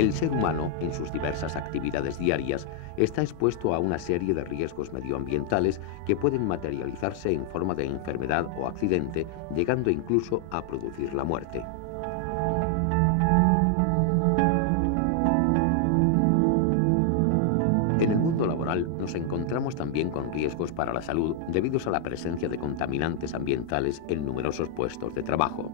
El ser humano, en sus diversas actividades diarias, está expuesto a una serie de riesgos medioambientales que pueden materializarse en forma de enfermedad o accidente, llegando incluso a producir la muerte. En el mundo laboral nos encontramos también con riesgos para la salud debido a la presencia de contaminantes ambientales en numerosos puestos de trabajo.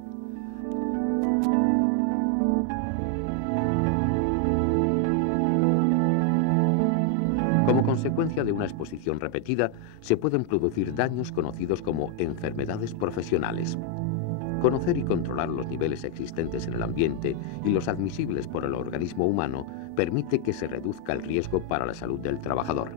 Como consecuencia de una exposición repetida, se pueden producir daños conocidos como enfermedades profesionales. Conocer y controlar los niveles existentes en el ambiente y los admisibles por el organismo humano permite que se reduzca el riesgo para la salud del trabajador.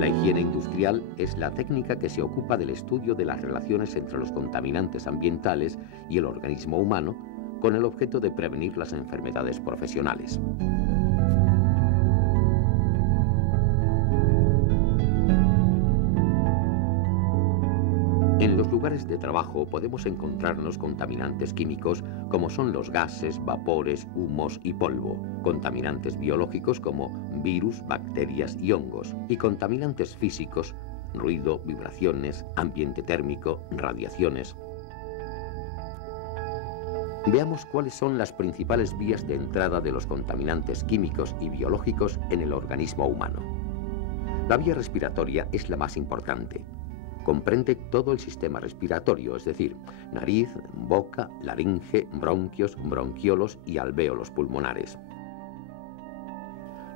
La higiene industrial es la técnica que se ocupa del estudio de las relaciones entre los contaminantes ambientales y el organismo humano, con el objeto de prevenir las enfermedades profesionales. En los lugares de trabajo podemos encontrarnos contaminantes químicos como son los gases, vapores, humos y polvo, contaminantes biológicos como virus, bacterias y hongos, y contaminantes físicos, ruido, vibraciones, ambiente térmico, radiaciones. Veamos cuáles son las principales vías de entrada de los contaminantes químicos y biológicos en el organismo humano. La vía respiratoria es la más importante. Comprende todo el sistema respiratorio, es decir, nariz, boca, laringe, bronquios, bronquiolos y alvéolos pulmonares.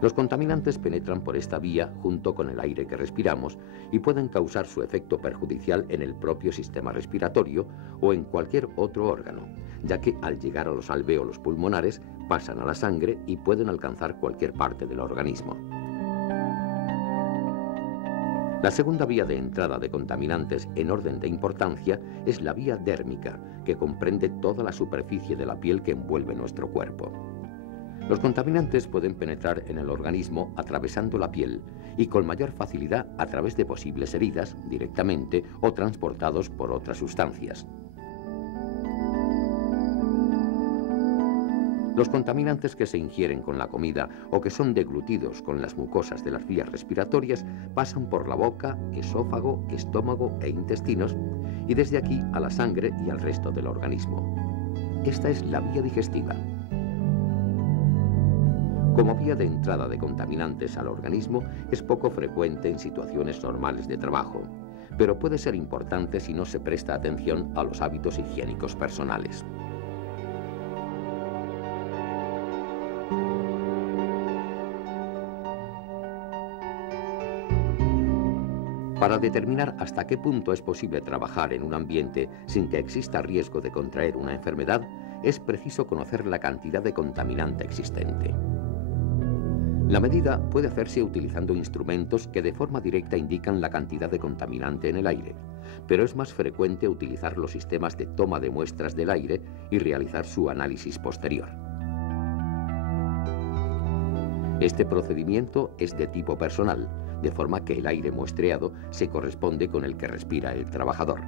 Los contaminantes penetran por esta vía junto con el aire que respiramos y pueden causar su efecto perjudicial en el propio sistema respiratorio o en cualquier otro órgano, ya que al llegar a los alvéolos pulmonares pasan a la sangre y pueden alcanzar cualquier parte del organismo. La segunda vía de entrada de contaminantes en orden de importancia es la vía dérmica, que comprende toda la superficie de la piel que envuelve nuestro cuerpo. Los contaminantes pueden penetrar en el organismo atravesando la piel y con mayor facilidad a través de posibles heridas, directamente o transportados por otras sustancias. Los contaminantes que se ingieren con la comida o que son deglutidos con las mucosas de las vías respiratorias pasan por la boca, esófago, estómago e intestinos y desde aquí a la sangre y al resto del organismo. Esta es la vía digestiva. Como vía de entrada de contaminantes al organismo es poco frecuente en situaciones normales de trabajo, pero puede ser importante si no se presta atención a los hábitos higiénicos personales. Para determinar hasta qué punto es posible trabajar en un ambiente sin que exista riesgo de contraer una enfermedad, es preciso conocer la cantidad de contaminante existente. La medida puede hacerse utilizando instrumentos que de forma directa indican la cantidad de contaminante en el aire, pero es más frecuente utilizar los sistemas de toma de muestras del aire y realizar su análisis posterior. Este procedimiento es de tipo personal, de forma que el aire muestreado se corresponde con el que respira el trabajador.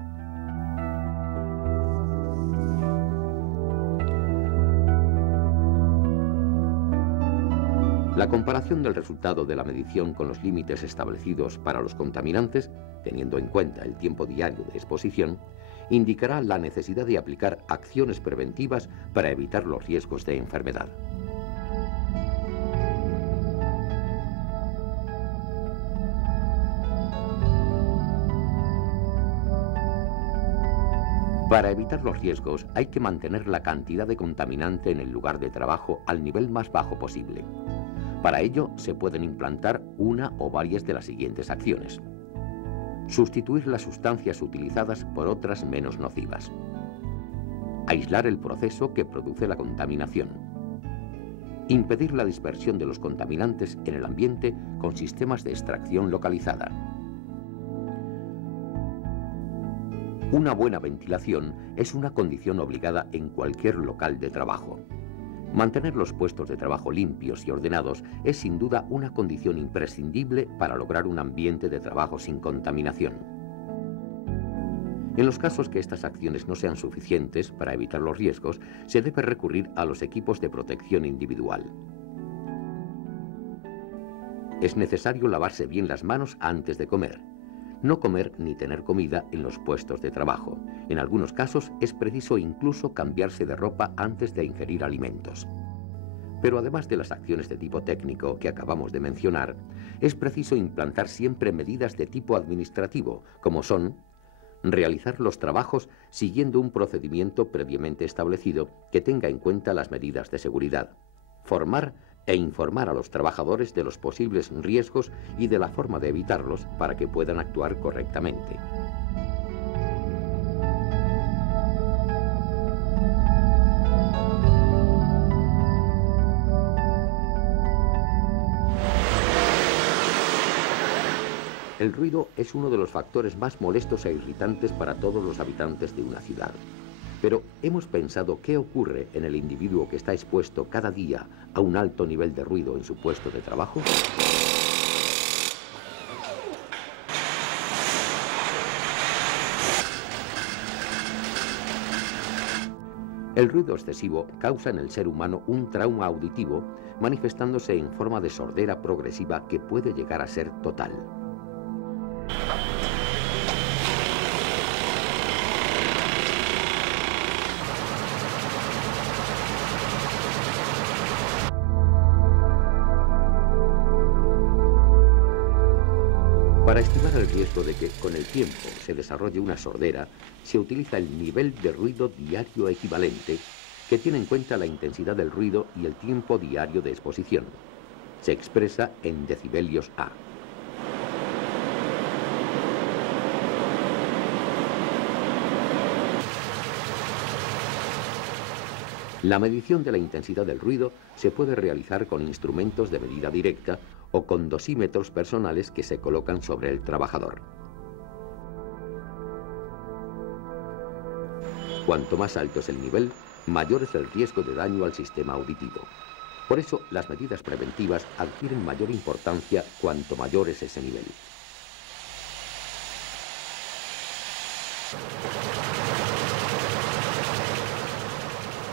La comparación del resultado de la medición con los límites establecidos para los contaminantes, teniendo en cuenta el tiempo diario de exposición, indicará la necesidad de aplicar acciones preventivas para evitar los riesgos de enfermedad. Para evitar los riesgos hay que mantener la cantidad de contaminante en el lugar de trabajo al nivel más bajo posible. Para ello se pueden implantar una o varias de las siguientes acciones. Sustituir las sustancias utilizadas por otras menos nocivas. Aislar el proceso que produce la contaminación. Impedir la dispersión de los contaminantes en el ambiente con sistemas de extracción localizada. Una buena ventilación es una condición obligada en cualquier local de trabajo. Mantener los puestos de trabajo limpios y ordenados es sin duda una condición imprescindible para lograr un ambiente de trabajo sin contaminación. En los casos que estas acciones no sean suficientes para evitar los riesgos, se debe recurrir a los equipos de protección individual. Es necesario lavarse bien las manos antes de comer. No comer ni tener comida en los puestos de trabajo. En algunos casos es preciso incluso cambiarse de ropa antes de ingerir alimentos. Pero además de las acciones de tipo técnico que acabamos de mencionar, es preciso implantar siempre medidas de tipo administrativo, como son realizar los trabajos siguiendo un procedimiento previamente establecido que tenga en cuenta las medidas de seguridad, formar e informar a los trabajadores de los posibles riesgos y de la forma de evitarlos para que puedan actuar correctamente. El ruido es uno de los factores más molestos e irritantes para todos los habitantes de una ciudad. Pero ¿hemos pensado qué ocurre en el individuo que está expuesto cada día a un alto nivel de ruido en su puesto de trabajo? El ruido excesivo causa en el ser humano un trauma auditivo, manifestándose en forma de sordera progresiva que puede llegar a ser total. Para estimar el riesgo de que con el tiempo se desarrolle una sordera, se utiliza el nivel de ruido diario equivalente, que tiene en cuenta la intensidad del ruido y el tiempo diario de exposición. Se expresa en decibelios A. La medición de la intensidad del ruido se puede realizar con instrumentos de medida directa o con dosímetros personales que se colocan sobre el trabajador. Cuanto más alto es el nivel, mayor es el riesgo de daño al sistema auditivo. Por eso, las medidas preventivas adquieren mayor importancia cuanto mayor es ese nivel.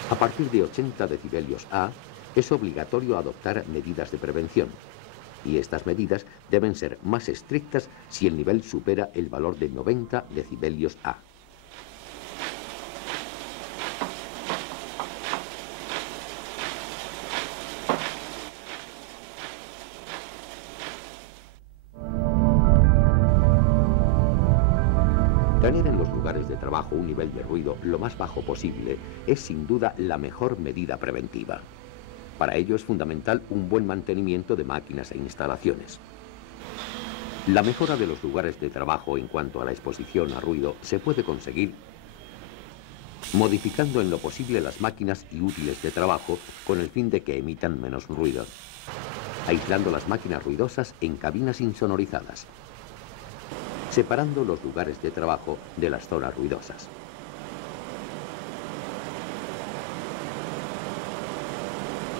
A partir de 80 decibelios A, es obligatorio adoptar medidas de prevención, y estas medidas deben ser más estrictas si el nivel supera el valor de 90 decibelios A. Tener en los lugares de trabajo un nivel de ruido lo más bajo posible es sin duda la mejor medida preventiva. Para ello es fundamental un buen mantenimiento de máquinas e instalaciones. La mejora de los lugares de trabajo en cuanto a la exposición a ruido se puede conseguir modificando en lo posible las máquinas y útiles de trabajo con el fin de que emitan menos ruido, aislando las máquinas ruidosas en cabinas insonorizadas, separando los lugares de trabajo de las zonas ruidosas.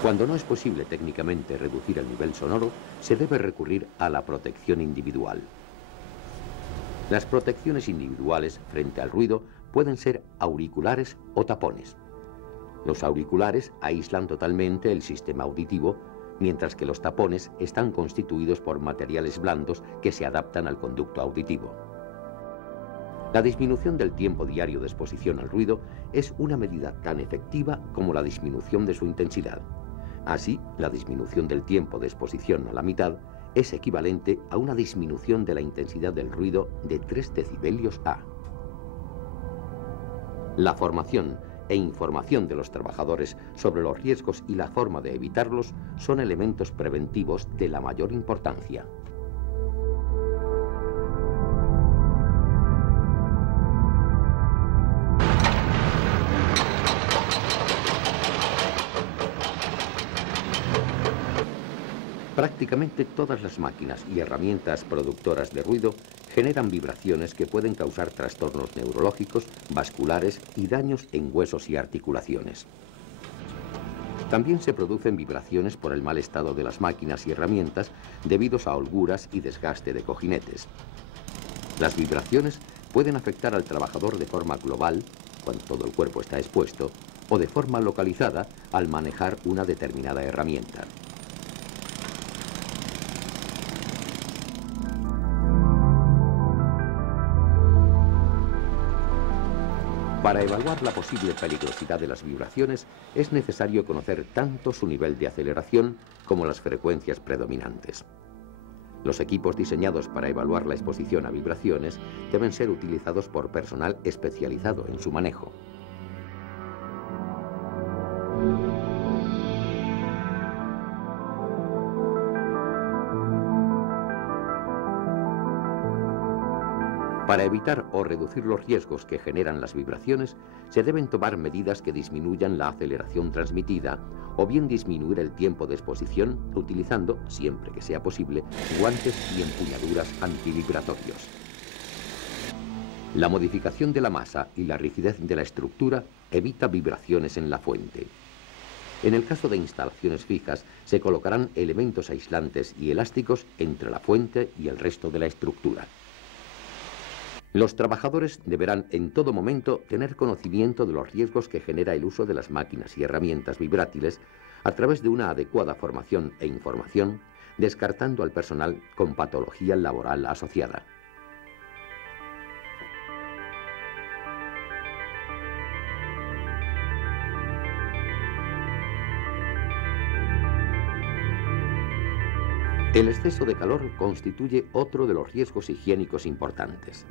Cuando no es posible técnicamente reducir el nivel sonoro, se debe recurrir a la protección individual. Las protecciones individuales frente al ruido pueden ser auriculares o tapones. Los auriculares aíslan totalmente el sistema auditivo, mientras que los tapones están constituidos por materiales blandos que se adaptan al conducto auditivo. La disminución del tiempo diario de exposición al ruido es una medida tan efectiva como la disminución de su intensidad. Así, la disminución del tiempo de exposición a la mitad es equivalente a una disminución de la intensidad del ruido de 3 decibelios A. La formación e información de los trabajadores sobre los riesgos y la forma de evitarlos son elementos preventivos de la mayor importancia. Prácticamente todas las máquinas y herramientas productoras de ruido generan vibraciones que pueden causar trastornos neurológicos, vasculares y daños en huesos y articulaciones. También se producen vibraciones por el mal estado de las máquinas y herramientas debidos a holguras y desgaste de cojinetes. Las vibraciones pueden afectar al trabajador de forma global, cuando todo el cuerpo está expuesto, o de forma localizada al manejar una determinada herramienta. Para evaluar la posible peligrosidad de las vibraciones es necesario conocer tanto su nivel de aceleración como las frecuencias predominantes. Los equipos diseñados para evaluar la exposición a vibraciones deben ser utilizados por personal especializado en su manejo. Para evitar o reducir los riesgos que generan las vibraciones, se deben tomar medidas que disminuyan la aceleración transmitida o bien disminuir el tiempo de exposición utilizando, siempre que sea posible, guantes y empuñaduras antivibratorios. La modificación de la masa y la rigidez de la estructura evita vibraciones en la fuente. En el caso de instalaciones fijas, se colocarán elementos aislantes y elásticos entre la fuente y el resto de la estructura. Los trabajadores deberán en todo momento tener conocimiento de los riesgos que genera el uso de las máquinas y herramientas vibrátiles a través de una adecuada formación e información, descartando al personal con patología laboral asociada. El exceso de calor constituye otro de los riesgos higiénicos importantes.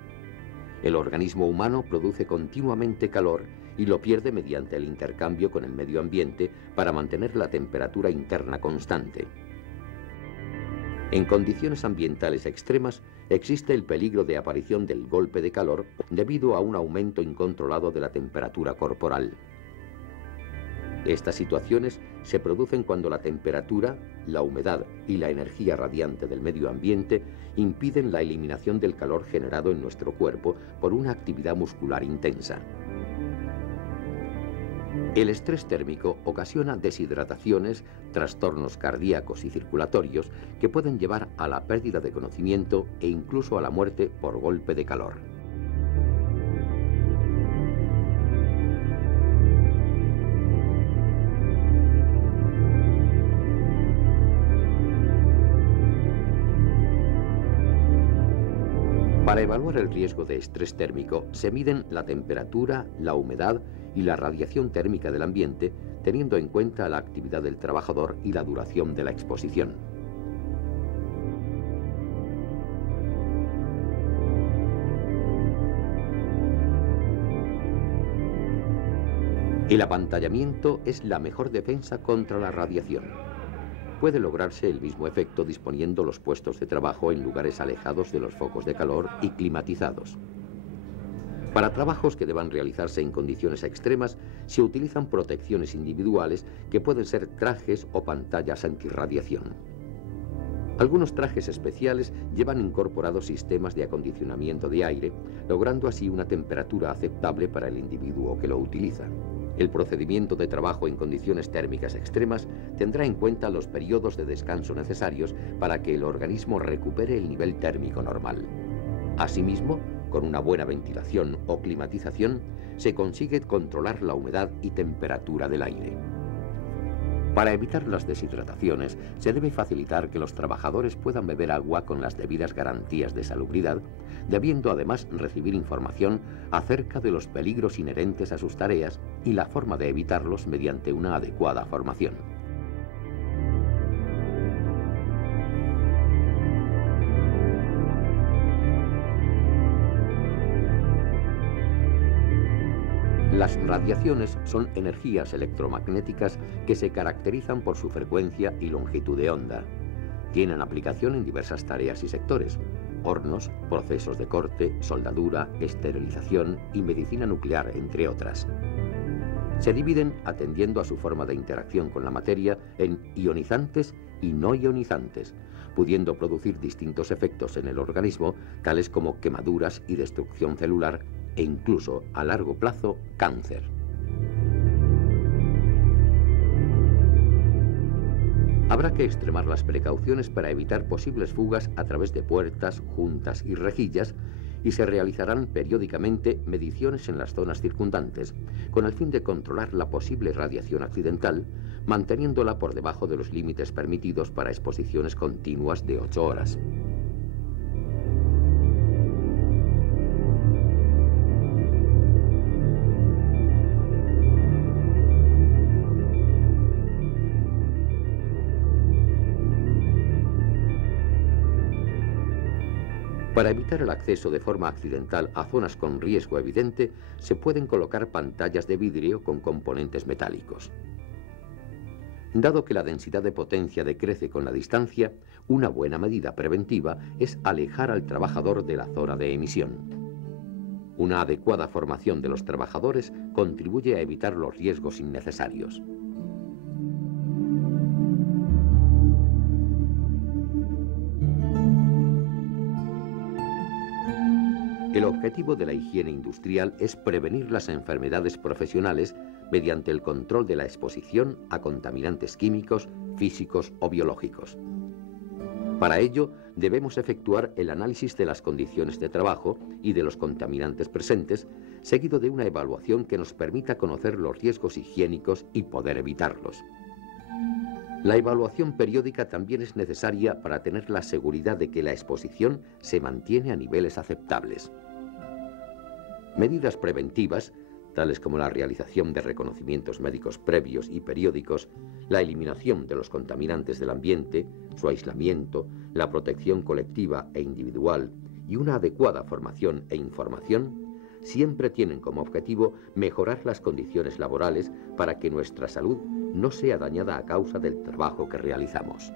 El organismo humano produce continuamente calor y lo pierde mediante el intercambio con el medio ambiente para mantener la temperatura interna constante. En condiciones ambientales extremas existe el peligro de aparición del golpe de calor debido a un aumento incontrolado de la temperatura corporal. Estas situaciones se producen cuando la temperatura, la humedad y la energía radiante del medio ambiente impiden la eliminación del calor generado en nuestro cuerpo por una actividad muscular intensa. El estrés térmico ocasiona deshidrataciones, trastornos cardíacos y circulatorios que pueden llevar a la pérdida de conocimiento e incluso a la muerte por golpe de calor. Para evaluar el riesgo de estrés térmico se miden la temperatura, la humedad y la radiación térmica del ambiente, teniendo en cuenta la actividad del trabajador y la duración de la exposición. El apantallamiento es la mejor defensa contra la radiación. Puede lograrse el mismo efecto disponiendo los puestos de trabajo en lugares alejados de los focos de calor y climatizados. Para trabajos que deban realizarse en condiciones extremas, se utilizan protecciones individuales que pueden ser trajes o pantallas antirradiación. Algunos trajes especiales llevan incorporados sistemas de acondicionamiento de aire, logrando así una temperatura aceptable para el individuo que lo utiliza. El procedimiento de trabajo en condiciones térmicas extremas tendrá en cuenta los periodos de descanso necesarios para que el organismo recupere el nivel térmico normal. Asimismo, con una buena ventilación o climatización, se consigue controlar la humedad y temperatura del aire. Para evitar las deshidrataciones, se debe facilitar que los trabajadores puedan beber agua con las debidas garantías de salubridad, debiendo además recibir información acerca de los peligros inherentes a sus tareas y la forma de evitarlos mediante una adecuada formación. Las radiaciones son energías electromagnéticas que se caracterizan por su frecuencia y longitud de onda. Tienen aplicación en diversas tareas y sectores: hornos, procesos de corte, soldadura, esterilización y medicina nuclear, entre otras. Se dividen, atendiendo a su forma de interacción con la materia, en ionizantes y no ionizantes, pudiendo producir distintos efectos en el organismo, tales como quemaduras y destrucción celular, e incluso, a largo plazo, cáncer. Habrá que extremar las precauciones para evitar posibles fugas a través de puertas, juntas y rejillas, y se realizarán periódicamente mediciones en las zonas circundantes, con el fin de controlar la posible radiación accidental, manteniéndola por debajo de los límites permitidos para exposiciones continuas de 8 horas. Para evitar el acceso de forma accidental a zonas con riesgo evidente, se pueden colocar pantallas de vidrio con componentes metálicos. Dado que la densidad de potencia decrece con la distancia, una buena medida preventiva es alejar al trabajador de la zona de emisión. Una adecuada formación de los trabajadores contribuye a evitar los riesgos innecesarios. El objetivo de la higiene industrial es prevenir las enfermedades profesionales mediante el control de la exposición a contaminantes químicos, físicos o biológicos. Para ello, debemos efectuar el análisis de las condiciones de trabajo y de los contaminantes presentes, seguido de una evaluación que nos permita conocer los riesgos higiénicos y poder evitarlos. La evaluación periódica también es necesaria para tener la seguridad de que la exposición se mantiene a niveles aceptables. Medidas preventivas, tales como la realización de reconocimientos médicos previos y periódicos, la eliminación de los contaminantes del ambiente, su aislamiento, la protección colectiva e individual y una adecuada formación e información, siempre tienen como objetivo mejorar las condiciones laborales para que nuestra salud no sea dañada a causa del trabajo que realizamos.